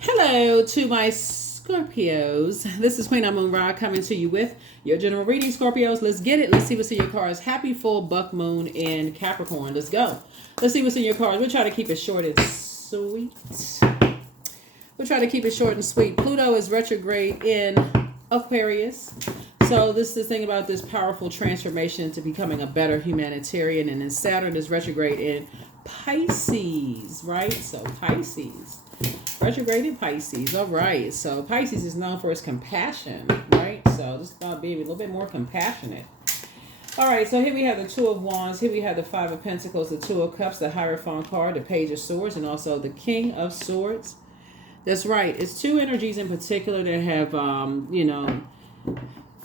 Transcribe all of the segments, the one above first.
Hello to my Scorpios. This is Queen Amun Ra coming to you with your general reading, Scorpios. Let's get it. Let's see what's in your cards. Happy full buck moon in Capricorn. Let's go. Let's see what's in your cards. We'll try to keep it short and sweet. We'll try to keep it short and sweet. Pluto is retrograde in Aquarius. So this is the thing about this powerful transformation into becoming a better humanitarian. And then Saturn is retrograde in Pisces, right? So Pisces. Retrograded Pisces. All right. So Pisces is known for its compassion, right? So just about being a little bit more compassionate. All right. So here we have the Two of Wands. Here we have the Five of Pentacles, the Two of Cups, the Hierophant card, the Page of Swords, and also the King of Swords. That's right. It's two energies in particular that have,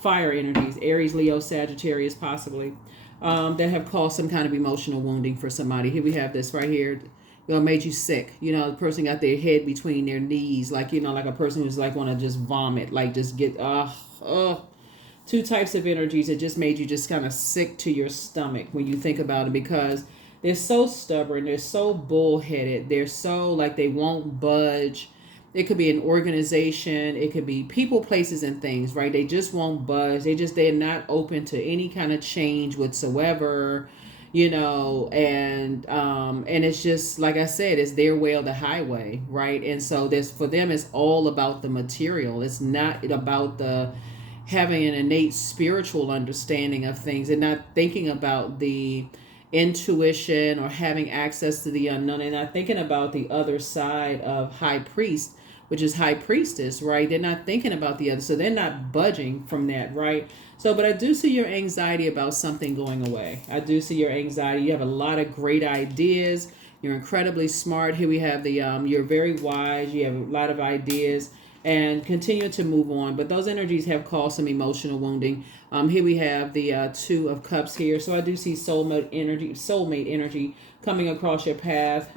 fire energies, Aries, Leo, Sagittarius, possibly, that have caused some kind of emotional wounding for somebody. Here we have this right here. Made you sick. The person got their head between their knees, like a person who's like want to just vomit, like just get two types of energies that just made you just kind of sick to your stomach when you think about it, because they're so stubborn, they're so bullheaded, they're so like they won't budge. It could be an organization, it could be people, places, and things, right? They just won't budge. They're not open to any kind of change whatsoever. And it's just like I said, it's their way or the highway, right? And so for them, it's all about the material. It's not about the having an innate spiritual understanding of things and not thinking about the intuition or having access to the unknown, and not thinking about the other side of High Priest, which is High Priestess, right? They're not thinking about the other, so they're not budging from that, right? So, but I do see your anxiety about something going away. I do see your anxiety. You have a lot of great ideas. You're incredibly smart. Here we have the, you're very wise. You have a lot of ideas and continue to move on. But those energies have caused some emotional wounding. Here we have the Two of Cups here. So I do see soulmate energy coming across your path.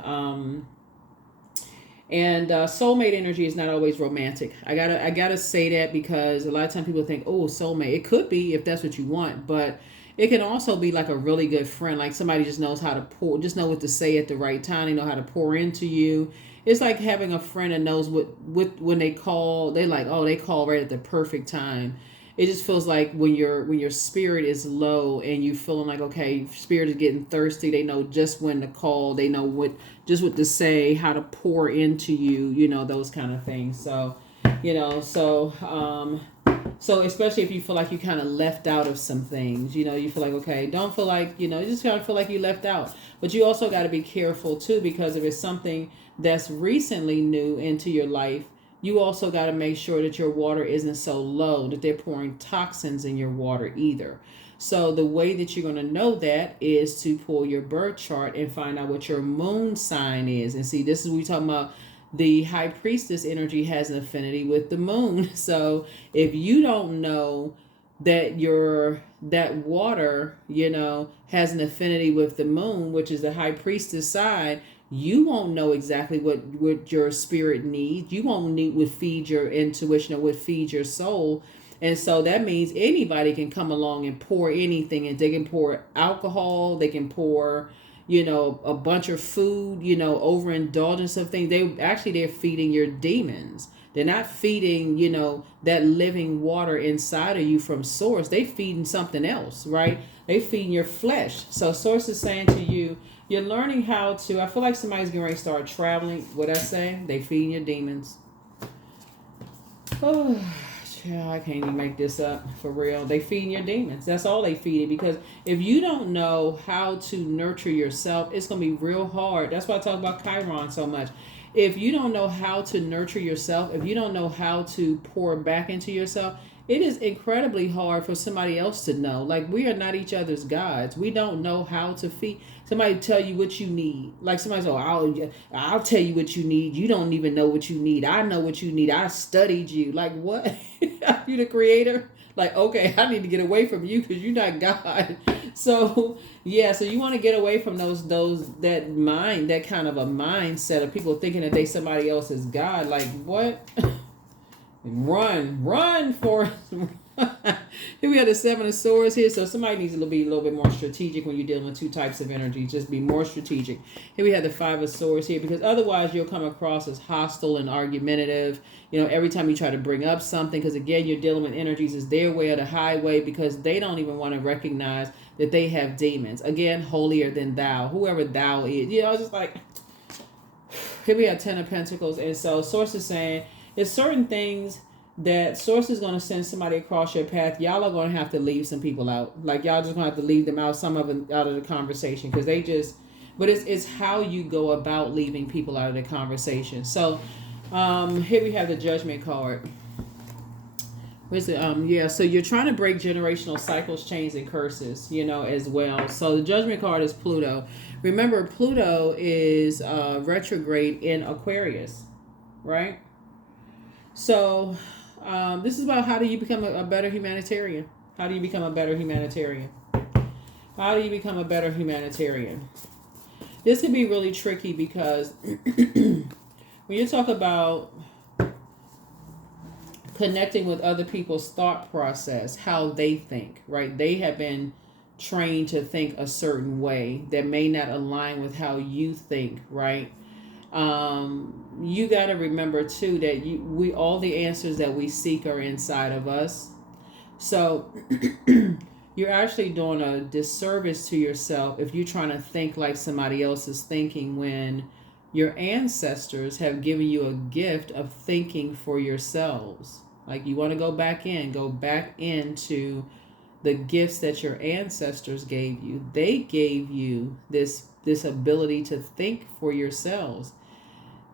And soulmate energy is not always romantic. I gotta say that, because a lot of times people think, oh, soulmate. It could be if that's what you want, but it can also be like a really good friend, like somebody just knows how to pour, just know what to say at the right time. They know how to pour into you. It's like having a friend that knows what when they call, they like, oh, they call right at the perfect time. It just feels like when your spirit is low and you feeling like, okay, spirit is getting thirsty, they know just when to call, they know what to say, how to pour into you, those kind of things. So, so especially if you feel like you kind of left out of some things, you feel like, okay, don't feel like, you just kind of feel like you left out. But you also got to be careful too, because if it's something that's recently new into your life, you also got to make sure that your water isn't so low that they're pouring toxins in your water either. So the way that you're going to know that is to pull your birth chart and find out what your moon sign is. And see, this is what we're talking about. The High Priestess energy has an affinity with the moon. So if you don't know that that water, has an affinity with the moon, which is the High Priestess side, you won't know exactly what your spirit needs. You won't need what feed your intuition or what feed your soul. And so that means anybody can come along and pour anything, and they can pour alcohol, they can pour, a bunch of food, overindulgence of things. They're feeding your demons. They're not feeding, that living water inside of you from source. They feeding something else, right? They feeding your flesh. So source is saying to you, you're learning how to, I feel like somebody's getting ready to start traveling. What I say? They feeding your demons. Oh, yeah, I can't even make this up for real. They feeding your demons. That's all they feed it. Because if you don't know how to nurture yourself, it's going to be real hard. That's why I talk about Chiron so much. If you don't know how to nurture yourself, if you don't know how to pour back into yourself, it is incredibly hard for somebody else to know. Like, we are not each other's gods. We don't know how to feed. Somebody tell you what you need. Like somebody's, oh, I'll tell you what you need. You don't even know what you need. I know what you need. I studied you. Like, what? Are you the creator? Like, okay, I need to get away from you because you're not God. So yeah, so you want to get away from that kind of a mindset of people thinking that they somebody else's God. Like, what? Run, Forrest. Here we have the Seven of Swords here. So somebody needs to be a little bit more strategic when you're dealing with two types of energy. Just be more strategic. Here we have the Five of Swords here, because otherwise you'll come across as hostile and argumentative. You know, every time you try to bring up something, because again, you're dealing with energies is their way or the highway, because they don't even want to recognize that they have demons. Again, holier than thou, whoever thou is. You know, it's just like, here we have Ten of Pentacles. And so Source is saying it's certain things that Source is going to send somebody across your path. Y'all are going to have to leave some people out. Like, y'all just going to have to leave them out, some of them out of the conversation, because they just, but it's how you go about leaving people out of the conversation. So here we have the Judgment card. Where's it? Yeah, so you're trying to break generational cycles, chains, and curses, you know, as well. So the Judgment card is Pluto. Remember, Pluto is retrograde in Aquarius, right? So this is about how do you become a better humanitarian? How do you become a better humanitarian? How do you become a better humanitarian? This can be really tricky, because when you talk about connecting with other people's thought process, how they think, right? They have been trained to think a certain way that may not align with how you think, right? You got to remember too that we all the answers that we seek are inside of us. So you're actually doing a disservice to yourself if you're trying to think like somebody else is thinking, when your ancestors have given you a gift of thinking for yourselves. Like, you want to go back into the gifts that your ancestors gave you. They gave you this ability to think for yourselves.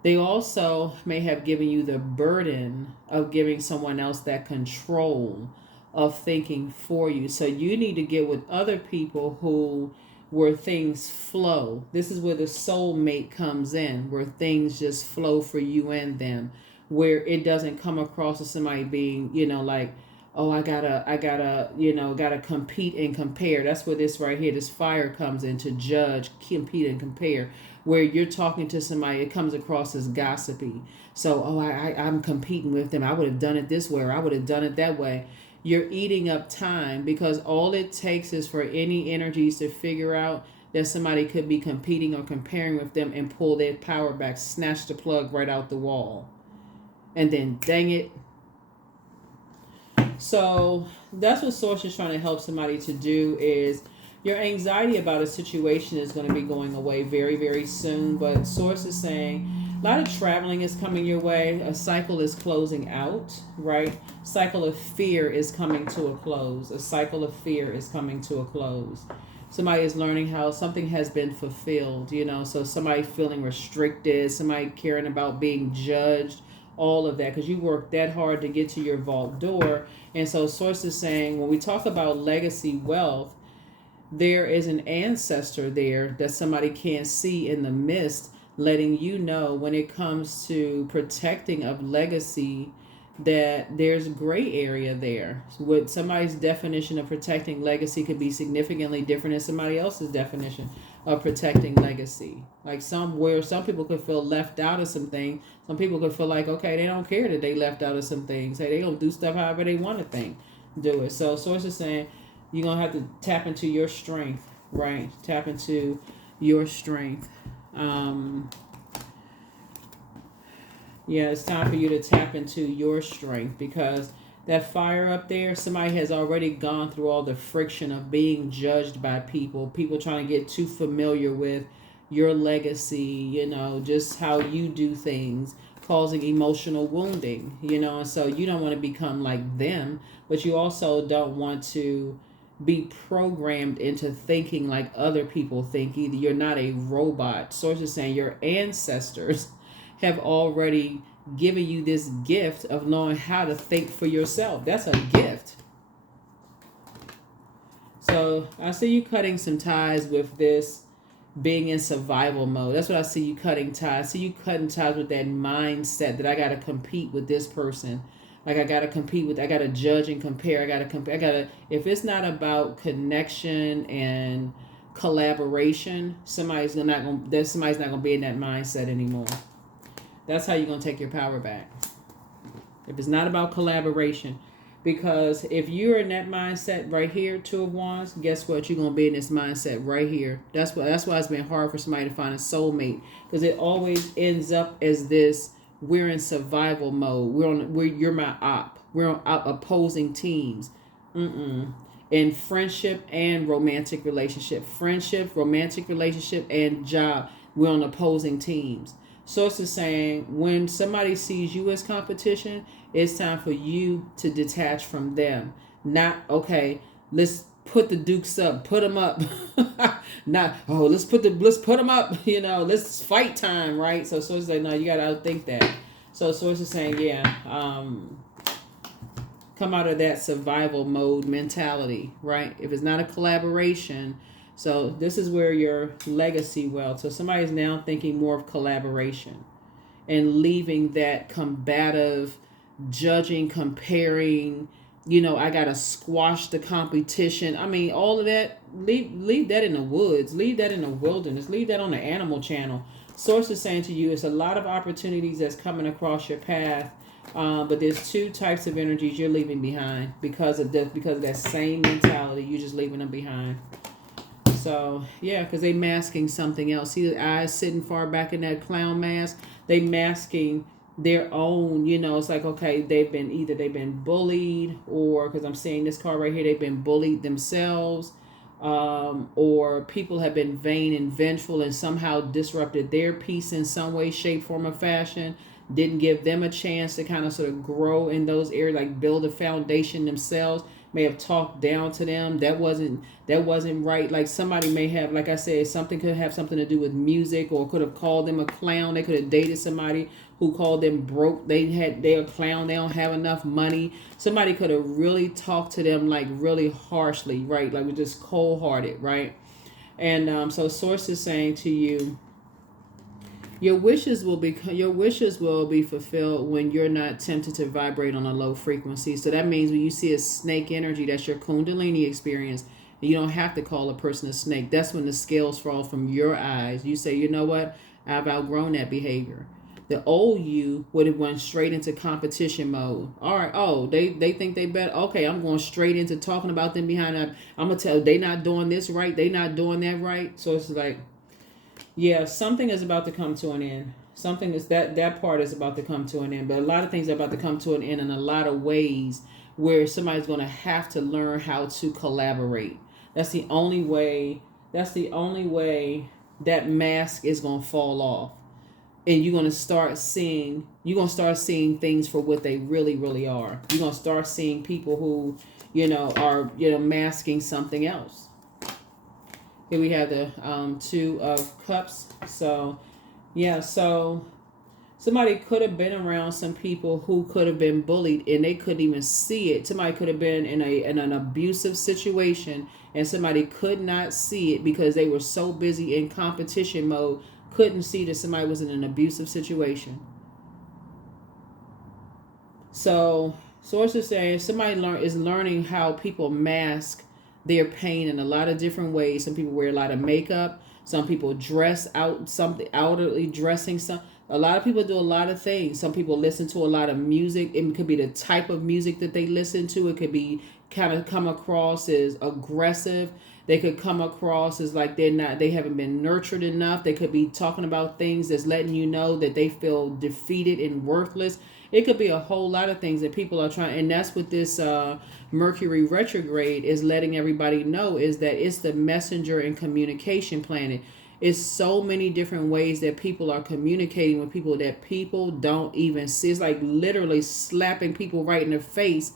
They also may have given you the burden of giving someone else that control of thinking for you. So you need to get with other people where things flow. This is where the soulmate comes in, where things just flow for you and them, where it doesn't come across as somebody being, you know, like, oh, I gotta, you know, gotta compete and compare. That's where this right here, this fire comes in, to judge, compete, and compare. Where you're talking to somebody, it comes across as gossipy. So, oh, I'm competing with them. I would have done it this way, or I would have done it that way. You're eating up time, because all it takes is for any energies to figure out that somebody could be competing or comparing with them, and pull their power back, snatch the plug right out the wall. And then, dang it. So that's what Source is trying to help somebody to do, is your anxiety about a situation is going to be going away very, very soon. But Source is saying a lot of traveling is coming your way. A cycle is closing out, right? Cycle of fear is coming to a close. A cycle of fear is coming to a close. Somebody is learning how something has been fulfilled, you know, so somebody feeling restricted, somebody caring about being judged, all of that, because you worked that hard to get to your vault door. And so Source is saying, when we talk about legacy wealth, there is an ancestor there that somebody can't see in the mist, letting you know when it comes to protecting of legacy, that there's gray area there. With somebody's definition of protecting legacy could be significantly different than somebody else's definition of protecting legacy. Like some people could feel left out of some things. Some people could feel like, okay, they don't care that they left out of some things. Hey, they gonna do stuff however they want to do it. So Source is saying you're gonna have to tap into your strength, right? Tap into your strength. Yeah, it's time for you to tap into your strength, because that fire up there, somebody has already gone through all the friction of being judged by people trying to get too familiar with your legacy, you know, just how you do things, causing emotional wounding, you know, and so you don't want to become like them, but you also don't want to be programmed into thinking like other people think either. You're not a robot. Source is saying your ancestors have already given you this gift of knowing how to think for yourself. That's a gift. So I see you cutting some ties with this being in survival mode. That's what I see you cutting ties. I see you cutting ties with that mindset that I got to compete with this person. Like I got to judge and compare. If it's not about connection and collaboration, somebody's not going to be in that mindset anymore. That's how you're going to take your power back. If it's not about collaboration, Because if you're in that mindset right here, Two of Wands, guess what? You're gonna be in this mindset right here. That's why it's been hard for somebody to find a soulmate, because it always ends up as this: we're in survival mode. You're my op. We're on opposing teams. In friendship and romantic relationship, romantic relationship, and job, we're on opposing teams. So it's just saying, when somebody sees you as competition, it's time for you to detach from them. Not, okay, let's put the dukes up, put them up. Not, oh, let's put them up. Let's fight time, right? So it's like, no, you gotta outthink that. So it's just saying, yeah, come out of that survival mode mentality, right? If it's not a collaboration, so this is where your legacy wealth. So somebody's now thinking more of collaboration and leaving that combative, judging, comparing, I gotta squash the competition. I mean, all of that, leave that in the woods, leave that in the wilderness, leave that on the Animal Channel. Source is saying to you, it's a lot of opportunities that's coming across your path. But there's two types of energies you're leaving behind because of that same mentality. You're just leaving them behind. So yeah, because they masking something else. See the eyes sitting far back in that clown mask. They masking their own. It's like, okay, they've been bullied, or because I'm seeing this card right here, they've been bullied themselves, or people have been vain and vengeful and somehow disrupted their peace in some way, shape, form, or fashion. Didn't give them a chance to kind of sort of grow in those areas, like build a foundation themselves. May have talked down to them. That wasn't right. Like somebody may have, like I said, something could have something to do with music, or could have called them a clown. They could have dated somebody who called them broke. They're a clown. They don't have enough money. Somebody could have really talked to them like really harshly, right? Like, we're just cold hearted, right? And so source is saying to you, your wishes will be fulfilled when you're not tempted to vibrate on a low frequency. So that means when you see a snake energy, that's your Kundalini experience. You don't have to call a person a snake. That's when the scales fall from your eyes. You say, you know what? I've outgrown that behavior. The old you would have went straight into competition mode. All right. Oh, they think they better. Okay, I'm going straight into talking about them behind that. I'm gonna tell they not doing this right. They not doing that right. So it's like, yeah, something is about to come to an end. Something is that part is about to come to an end. But a lot of things are about to come to an end in a lot of ways, where somebody's going to have to learn how to collaborate. That's the only way that mask is going to fall off. And you're going to start seeing things for what they really, really are. You're going to start seeing people who, are, masking something else. Here we have the Two of Cups. So, yeah, so somebody could have been around some people who could have been bullied and they couldn't even see it. Somebody could have been in an abusive situation and somebody could not see it because they were so busy in competition mode, couldn't see that somebody was in an abusive situation. So, sources saying somebody is learning how people mask their pain in a lot of different ways. Some people wear a lot of makeup. Some people dress out something, outwardly dressing some. A lot of people do a lot of things. Some people listen to a lot of music. It could be the type of music that they listen to. It could be kind of come across as aggressive. They could come across as like they haven't been nurtured enough. They could be talking about things that's letting you know that they feel defeated and worthless. It could be a whole lot of things that people are trying, and that's what this Mercury retrograde is letting everybody know, is that it's the messenger and communication planet. It's so many different ways that people are communicating with people that people don't even see. It's like literally slapping people right in the face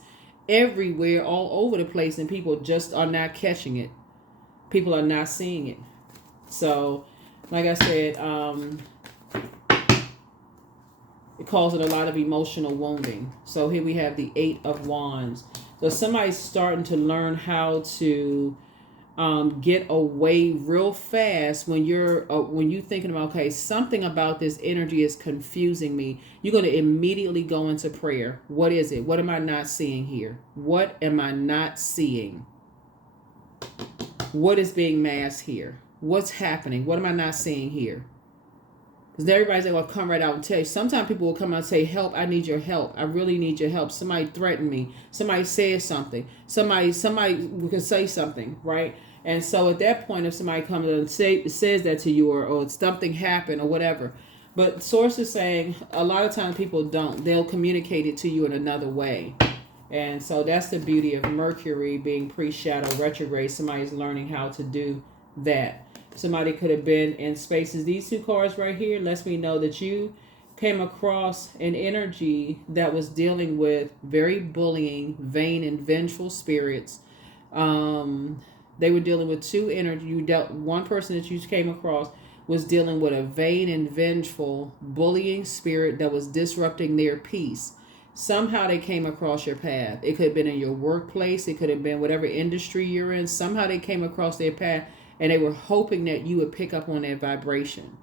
everywhere, all over the place, and people just are not catching it. People are not seeing it. So, like I said, it causes a lot of emotional wounding. So here we have the Eight of Wands. So somebody's starting to learn how to get away real fast when you're thinking about, okay, something about this energy is confusing me. You're going to immediately go into prayer. What is it? What am I not seeing here? What am I not seeing? What is being masked here? What's happening? What am I not seeing here? Because everybody's like, well, come right out and tell you. Sometimes people will come out and say, help, I need your help. I really need your help. Somebody threatened me. Somebody said something. Somebody can say something, right? And so at that point, if somebody comes and says that to you, or something happened or whatever. But Source is saying a lot of times people don't. They'll communicate it to you in another way. And so that's the beauty of Mercury being pre-shadow retrograde. Somebody's learning how to do that. Somebody could have been in spaces. These two cards right here lets me know that you came across an energy that was dealing with very bullying, vain, and vengeful spirits. They were dealing with two energy. One person that you came across was dealing with a vain and vengeful bullying spirit that was disrupting their peace. Somehow they came across your path. It could have been in your workplace. It could have been whatever industry you're in. Somehow they came across their path, and they were hoping that you would pick up on their vibration.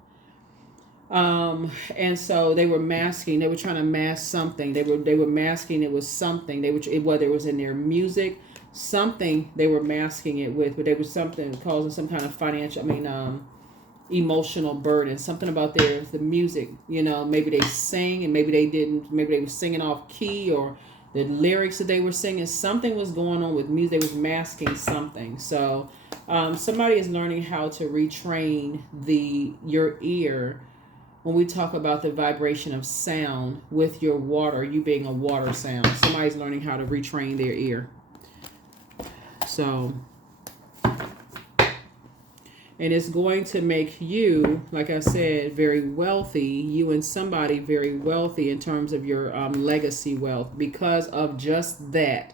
And so they were masking. They were trying to mask something. They were masking it was something. Whether it was in their music, something they were masking it with, but there was something causing some kind of emotional burden. Something about the music. Maybe they sing and maybe they didn't. Maybe they were singing off key, or the lyrics that they were singing. Something was going on with music. They was masking something. So somebody is learning how to retrain your ear when we talk about the vibration of sound with your water, you being a water sound. Somebody's learning how to retrain their ear. So, and it's going to make you, like I said, very wealthy. You and somebody very wealthy in terms of your legacy wealth because of just that.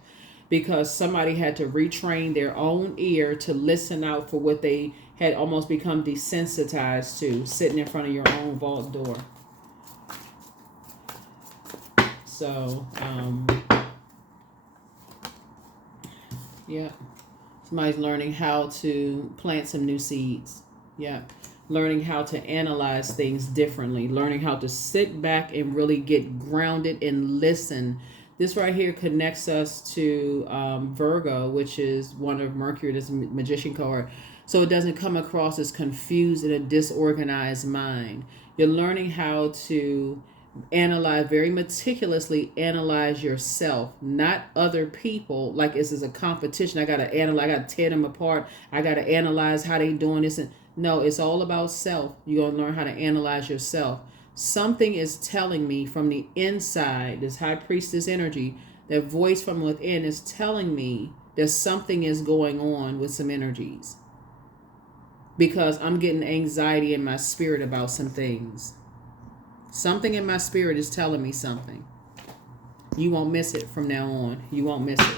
Because somebody had to retrain their own ear to listen out for what they had almost become desensitized to, sitting in front of your own vault door. So, yeah. Somebody's learning how to plant some new seeds. Yeah. Learning how to analyze things differently. Learning how to sit back and really get grounded and listen. This right here connects us to Virgo, which is one of Mercury, this magician card. So it doesn't come across as confused and a disorganized mind. You're learning how to analyze, very meticulously analyze yourself, not other people. Like this is a competition. I got to analyze, I got to tear them apart. I got to analyze how they doing this. And no, it's all about self. You're going to learn how to analyze yourself. Something is telling me from the inside, this high priestess energy, that voice from within is telling me that something is going on with some energies. Because I'm getting anxiety in my spirit about some things. Something in my spirit is telling me something. You won't miss it from now on. You won't miss it.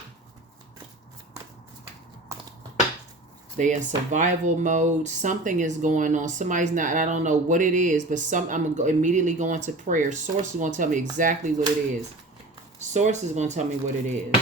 They're in survival mode. Something is going on. Somebody's not, I don't know what it is, but I'm going to immediately go into prayer. Source is going to tell me exactly what it is. Source is going to tell me what it is.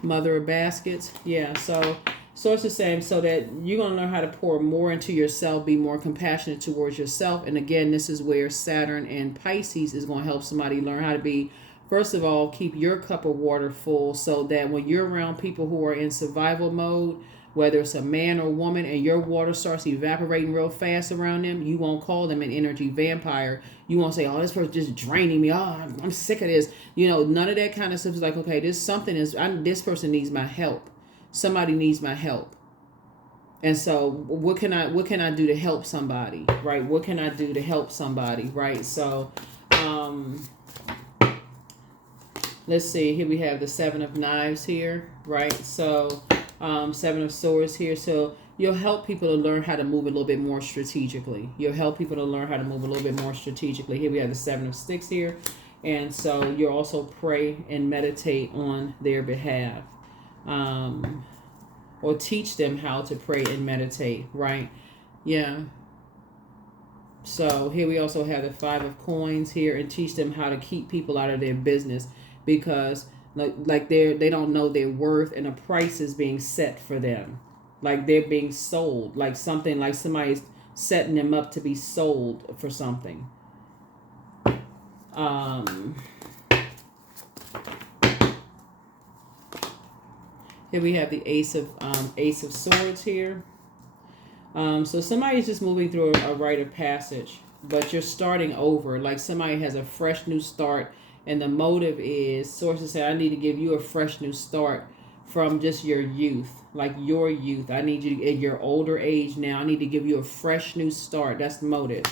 Mother of baskets. Yeah, so Source is saying so that you're going to learn how to pour more into yourself, be more compassionate towards yourself. And again, this is where Saturn and Pisces is going to help somebody learn how to be, first of all, keep your cup of water full so that when you're around people who are in survival mode, whether it's a man or woman, and your water starts evaporating real fast around them, you won't call them an energy vampire. You won't say, oh, this person's just draining me. Oh, I'm sick of this. None of that kind of stuff is like, okay, this person needs my help. Somebody needs my help. And so what can I do to help somebody, right? What can I do to help somebody, right? So, let's see, here we have the Seven of Knives here, right? So, Seven of Swords here. So you'll help people to learn how to move a little bit more strategically. You'll help people to learn how to move a little bit more strategically. Here we have the Seven of Sticks here. And so you'll also pray and meditate on their behalf. Or teach them how to pray and meditate, right? Yeah. So here we also have the Five of Coins here, and teach them how to keep people out of their business, because like they don't know their worth, and a price is being set for them. Like they're being sold, like something, like somebody's setting them up to be sold for something. Here we have the Ace of Swords here. So somebody's just moving through a rite of passage, but you're starting over. Like somebody has a fresh new start, and the motive is, sources say, I need to give you a fresh new start from just your youth, like your youth. I need you at your older age now. I need to give you a fresh new start. That's the motive.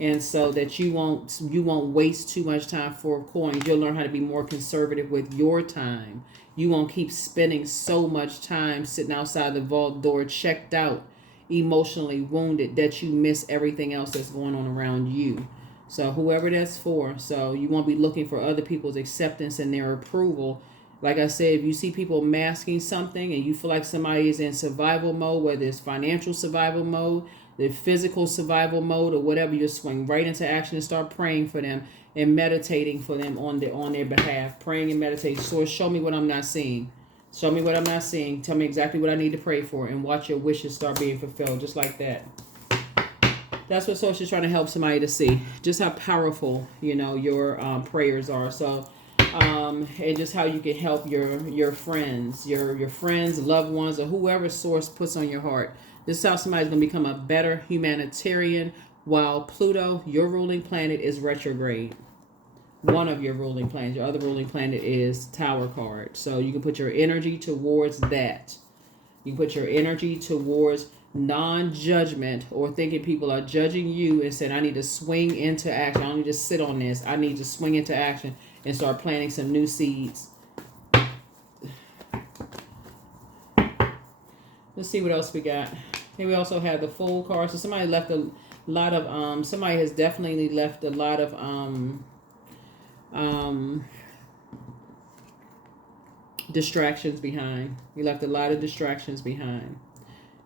And so that you won't waste too much time for coins. You'll learn how to be more conservative with your time. You won't keep spending so much time sitting outside the vault door, checked out, emotionally wounded, that you miss everything else that's going on around you. So whoever that's for, so you won't be looking for other people's acceptance and their approval. Like I said, if you see people masking something and you feel like somebody is in survival mode, whether it's financial survival mode, the physical survival mode, or whatever, you swing right into action and start praying for them and meditating for them on their behalf. Praying and meditating. So show me what I'm not seeing. Show me what I'm not seeing. Tell me exactly what I need to pray for, and watch your wishes start being fulfilled, just like that. That's what Source is trying to help somebody to see. Just how powerful, your prayers are. So, and just how you can help your friends, your friends, loved ones, or whoever Source puts on your heart. This is how somebody's going to become a better humanitarian while Pluto, your ruling planet, is retrograde. One of your ruling planets. Your other ruling planet is Tower card. So you can put your energy towards that. You put your energy towards non-judgment, or thinking people are judging you and saying, I need to swing into action. I don't need to sit on this. I need to swing into action and start planting some new seeds. Let's see what else we got. Here we also have the Fool card. So somebody left a lot of, somebody has definitely left a lot of, distractions behind. You left a lot of distractions behind.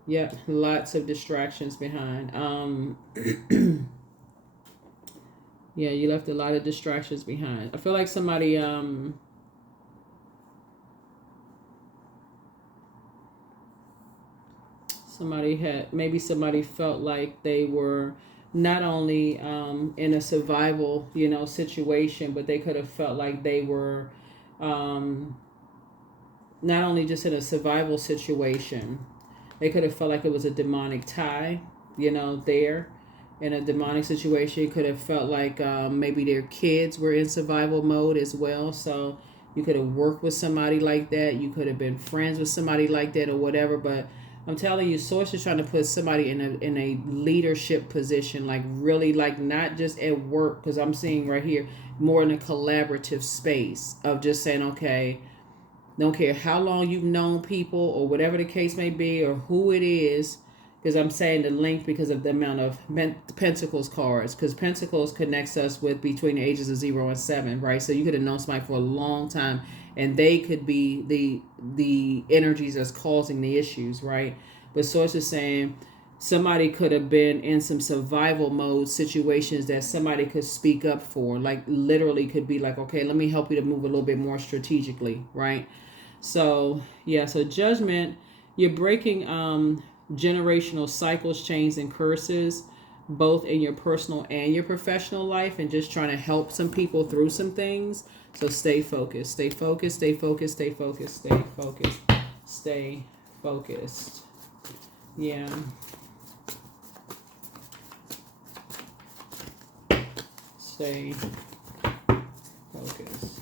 Yep, lots of distractions behind. Yeah, you left a lot of distractions behind. I feel like somebody somebody felt like they were not only in a survival, situation, but they could have felt like they were not only just in a survival situation. They could have felt like it was a demonic tie, there. In a demonic situation, you could have felt like maybe their kids were in survival mode as well. So you could have worked with somebody like that. You could have been friends with somebody like that or whatever. But I'm telling you, Source is trying to put somebody in a leadership position, like really, like not just at work, because I'm seeing right here more in a collaborative space of just saying, okay, don't care how long you've known people or whatever the case may be or who it is, because I'm saying the length because of the amount of Pentacles cards, because Pentacles connects us with between the ages of 0 and 7, right? So you could have known somebody for a long time, and they could be the energies that's causing the issues, right? But Source is saying somebody could have been in some survival mode situations that somebody could speak up for, like literally could be like, okay, let me help you to move a little bit more strategically, right? So yeah, so Judgment, you're breaking generational cycles, chains, and curses, both in your personal and your professional life, and just trying to help some people through some things. So stay focused, stay focused, stay focused, stay focused, stay focused, stay focused. Yeah. Stay focused.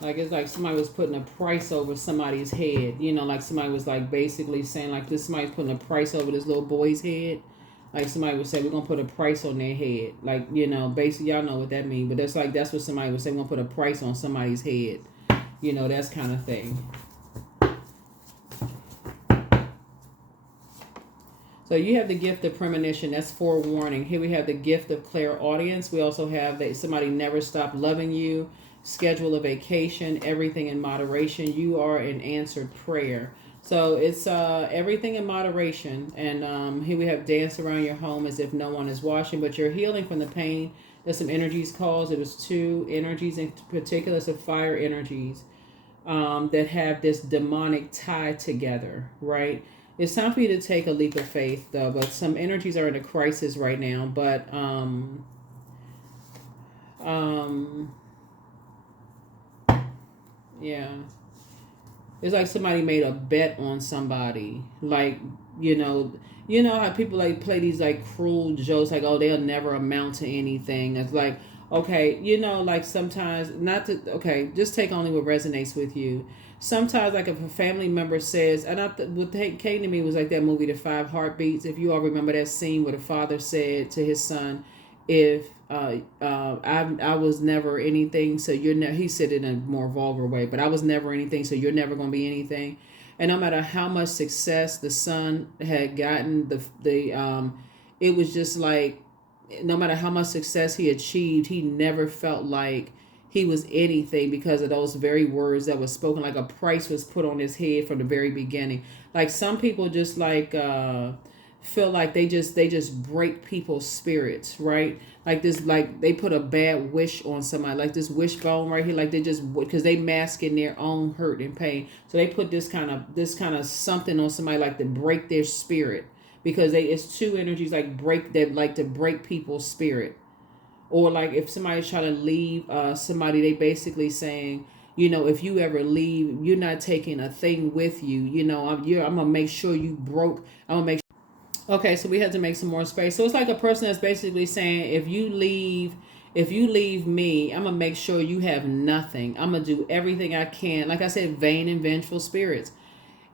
Like it's like somebody was putting a price over somebody's head. Like somebody was like basically saying like this, somebody's putting a price over this little boy's head. Like somebody would say, we're going to put a price on their head. Like, basically y'all know what that means. But that's what somebody would say, we're going to put a price on somebody's head. That's kind of thing. So you have the gift of premonition. That's forewarning. Here we have the gift of clairaudience. We also have that somebody never stopped loving you. Schedule a vacation. Everything in moderation. You are an answered prayer. So it's everything in moderation. And here we have dance around your home as if no one is watching. But you're healing from the pain that some energies caused. It was two energies in particular. So fire energies that have this demonic tie together, right? It's time for you to take a leap of faith, though. But some energies are in a crisis right now. But Yeah. It's like somebody made a bet on somebody. Like, you know, you know how people like play these like cruel jokes, like, oh, they'll never amount to anything. It's like, okay, you know, like sometimes not to okay, just take only what resonates with you. Sometimes, like if a family member says, and what came to me was like that movie, The Five Heartbeats. If you all remember that scene where the father said to his son, "If I was never anything, so you're never." He said it in a more vulgar way, but I was never anything, so you're never going to be anything. And no matter how much success the son had gotten, it was just like, no matter how much success he achieved, he never felt like he was anything because of those very words that was spoken. Like a price was put on his head from the very beginning. Like some people just like feel like they just break people's spirits, right? Like this, like they put a bad wish on somebody, like this wishbone right here, like they just, because they mask in their own hurt and pain, so they put this kind of something on somebody, like to break their spirit, because it's two energies, like break that, like to break people's spirit. Or like if somebody's trying to leave somebody, they basically saying, you know, if you ever leave, you're not taking a thing with you. You know, I'm gonna make sure you broke. I'm gonna make. Okay, so we had to make some more space. So it's like a person that's basically saying, if you leave me, I'm gonna make sure you have nothing. I'm gonna do everything I can. Like I said, vain and vengeful spirits.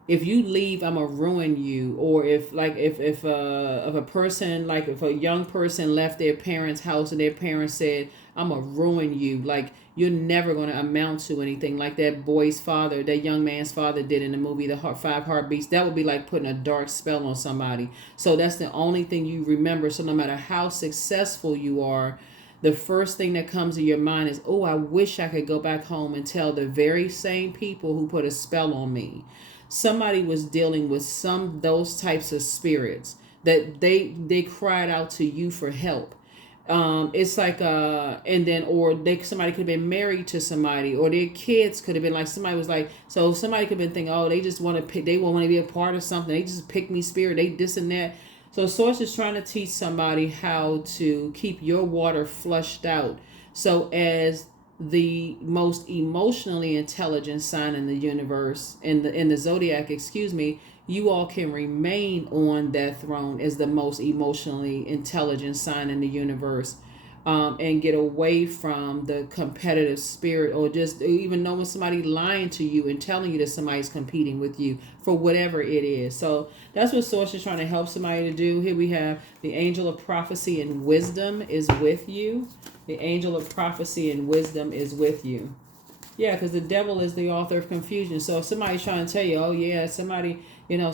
If you leave, I'm gonna ruin you. Or if a person, like if a young person left their parents' house and their parents said, I'm gonna ruin you, like you're never gonna amount to anything, like that boy's father, that young man's father did in the movie Five Heartbeats. That would be like putting a dark spell on somebody. So that's the only thing you remember. So no matter how successful you are, the first thing that comes to your mind is, oh, I wish I could go back home and tell the very same people who put a spell on me. Somebody was dealing with some those types of spirits that they cried out to you for help. It's like and then, or somebody could have been married to somebody, or their kids could have been like, somebody was like, so somebody could have been thinking, oh, they just want to pick, they want to be a part of something, they just pick me spirit, they this and that. So source is trying to teach somebody how to keep your water flushed out, so as the most emotionally intelligent sign in the universe, in the zodiac, excuse me, you all can remain on that throne as the most emotionally intelligent sign in the universe, and get away from the competitive spirit, or just even knowing somebody lying to you and telling you that somebody's competing with you for whatever it is. So that's what source is trying to help somebody to do. Here we have the angel of prophecy and wisdom is with you. The angel of prophecy and wisdom is with you. Yeah, because the devil is the author of confusion. So if somebody's trying to tell you, oh yeah, somebody, my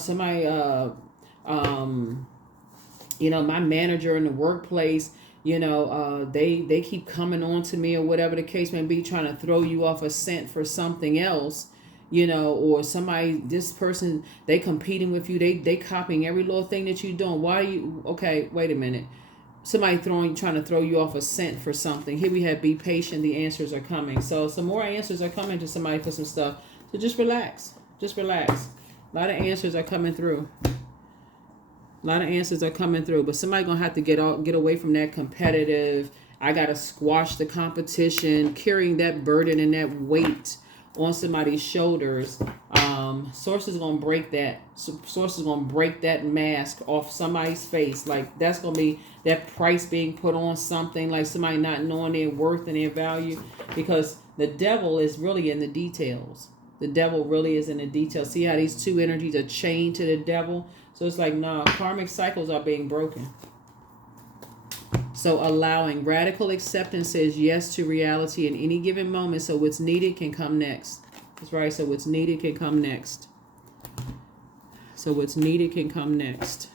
manager in the workplace, they keep coming on to me, or whatever the case may be, trying to throw you off a scent for something else, or somebody, this person, they competing with you, they copying every little thing that you're doing. Why are you, okay, wait a minute. Somebody trying to throw you off a scent for something. Here we have, be patient, the answers are coming. So some more answers are coming to somebody for some stuff. So just relax. Just relax. A lot of answers are coming through. A lot of answers are coming through. But somebody going to have to get away from that competitive, I got to squash the competition, carrying that burden and that weight on somebody's shoulders. Source is going to break that. Source is going to break that mask off somebody's face. Like that's going to be that price being put on something, like somebody not knowing their worth and their value, because the devil is really in the details. The devil really is in the details. See how these two energies are chained to the devil? So it's like, nah, karmic cycles are being broken. So allowing radical acceptance says yes to reality in any given moment. So what's needed can come next. That's right. So what's needed can come next. So what's needed can come next.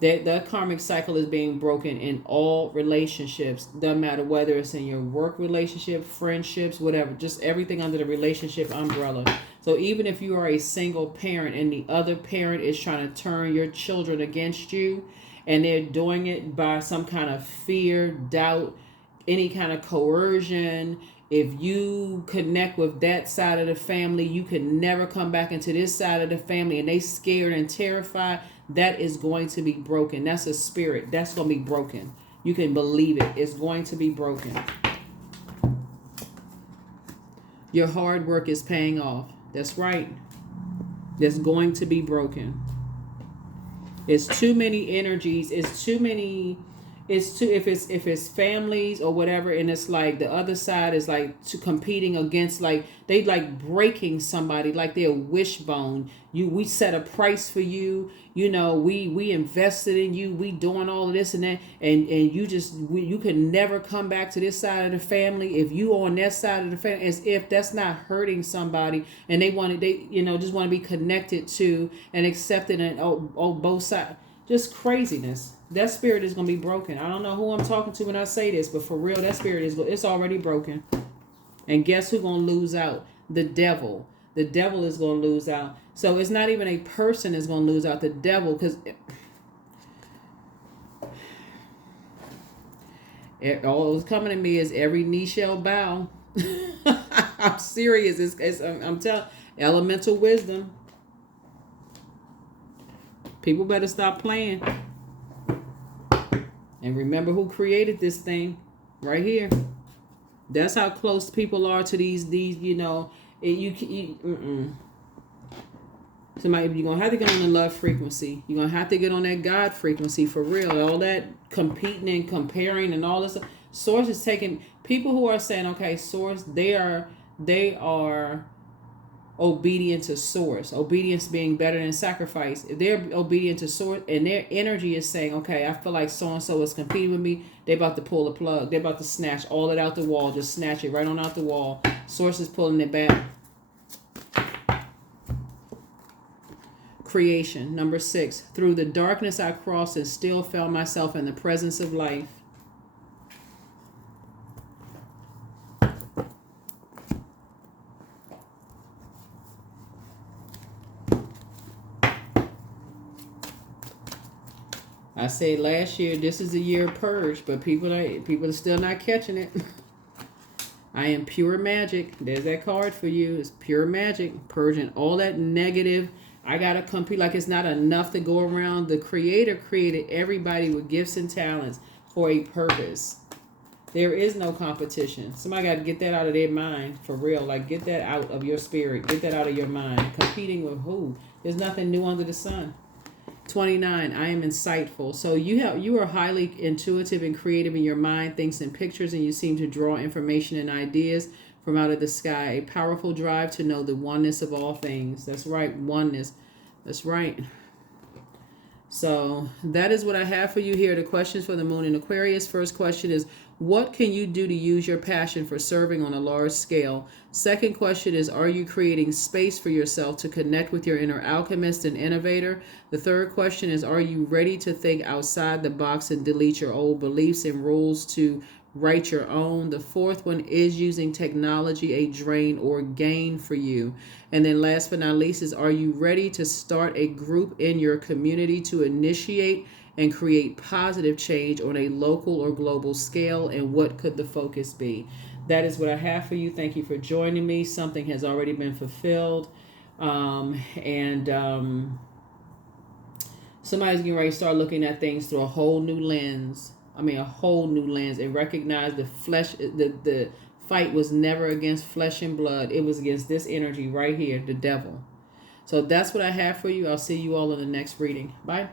That karmic cycle is being broken in all relationships. Doesn't matter whether it's in your work relationship, friendships, whatever. Just everything under the relationship umbrella. So even if you are a single parent and the other parent is trying to turn your children against you, and they're doing it by some kind of fear, doubt, any kind of coercion, if you connect with that side of the family, you can never come back into this side of the family, and they scared and terrified, that is going to be broken. That's a spirit. That's going to be broken. You can believe it. It's going to be broken. Your hard work is paying off. That's right. That's going to be broken. It's too many energies. It's too many. It's too if it's families or whatever, and it's like the other side is like to competing against, like they like breaking somebody, like they're a wishbone. We set a price for you. We invested in you. We doing all of this and that, and you can never come back to this side of the family if you on that side of the family, as if that's not hurting somebody, and they just want to be connected to and accepted, and both sides, just craziness. That spirit is going to be broken. I don't know who I'm talking to when I say this, but for real, that spirit it's already broken. And guess who's going to lose out? The devil. The devil is going to lose out. So it's not even a person is going to lose out. The devil, because all that's coming to me is every knee shall bow. I'm serious. I'm telling, elemental wisdom. People better stop playing. And remember who created this thing right here. That's how close people are to these Somebody, you're going to have to get on the love frequency. You're going to have to get on that God frequency for real. All that competing and comparing and all this. Source is taking people who are saying, okay, Source, they are obedient to Source. Obedience being better than sacrifice. If they're obedient to Source and their energy is saying, okay, I feel like so-and-so is competing with me, they about to pull the plug. They're about to snatch all it out the wall. Just snatch it right on out the wall. Source is pulling it back. Creation. Number 6. Through the darkness I crossed and still found myself in the presence of life. I said last year, this is a year of purge, but people are still not catching it. I am pure magic. There's that card for you. It's pure magic, purging all that negative. I gotta compete. Like it's not enough to go around. The Creator created everybody with gifts and talents for a purpose. There is no competition. Somebody got to get that out of their mind for real. Like get that out of your spirit. Get that out of your mind. Competing with who? There's nothing new under the sun. 29. I am insightful. So you are highly intuitive and creative in your mind, thinks in pictures, and you seem to draw information and ideas from out of the sky. A powerful drive to know the oneness of all things. That's right, oneness. That's right. So that is what I have for you here. The questions for the moon in Aquarius. First question is, what can you do to use your passion for serving on a large scale? Second question is, are you creating space for yourself to connect with your inner alchemist and innovator? The third question is, are you ready to think outside the box and delete your old beliefs and rules to write your own? The fourth one is using technology a drain or gain for you. And then last but not least is, are you ready to start a group in your community to initiate and create positive change on a local or global scale? And what could the focus be? That is what I have for you. Thank you for joining me. Something has already been fulfilled. Somebody's getting ready to start looking at things through a whole new lens. A whole new lens, and recognize the flesh, the fight was never against flesh and blood. It was against this energy right here, the devil. So that's what I have for you. I'll see you all in the next reading. Bye.